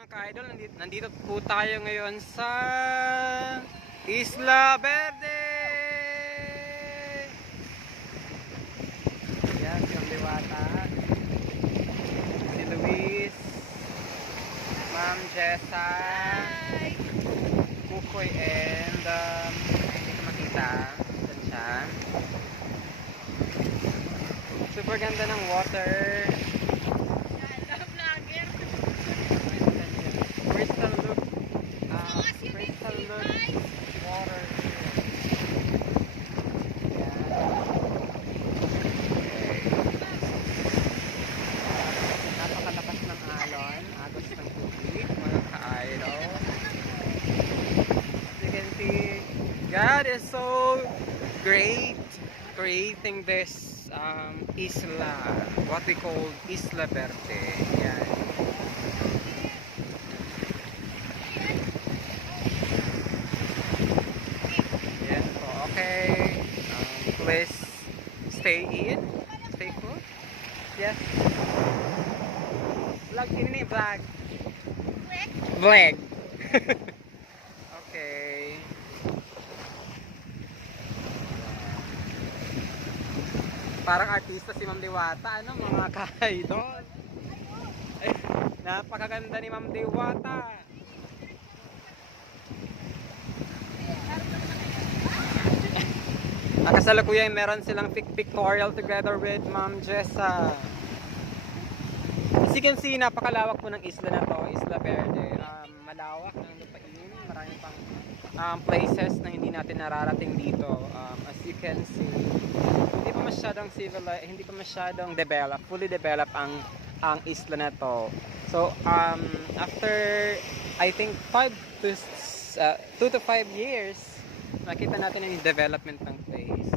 Mga ka-idol, nandito po tayo ngayon sa Isla Verde. Yan, yung Diwata. Si Luis, Ma'am Jessa, Kukoy, and hindi ko makita. Saan siya? Super ganda ng water. Crystal look, crystal look water. Yan. Okay. Napakalakas ng alon, agos ng tubig, mga ka-idol. As you can see, God is so great creating this isla, what we call Isla Verde. Yan. Okay, please stay put. Yes. Vlog ini vlog. Vlog. Okay. Parang artista si Ma'am Diwata, ano mga ka-idol. Napakaganda ni Ma'am Diwata. Kasalukuyan meron silang pictorial together with Ma'am Jessa. As you can see, napakalawak po ng isla na to, Isla Verde. Malawak ng lupain, marami pang places na hindi natin nararating dito. As you can see, hindi pa masyadong civilized, hindi pa masyadong developed, fully developed ang isla na to. So, after I think 2 to 5 years, makita natin yung development ng place.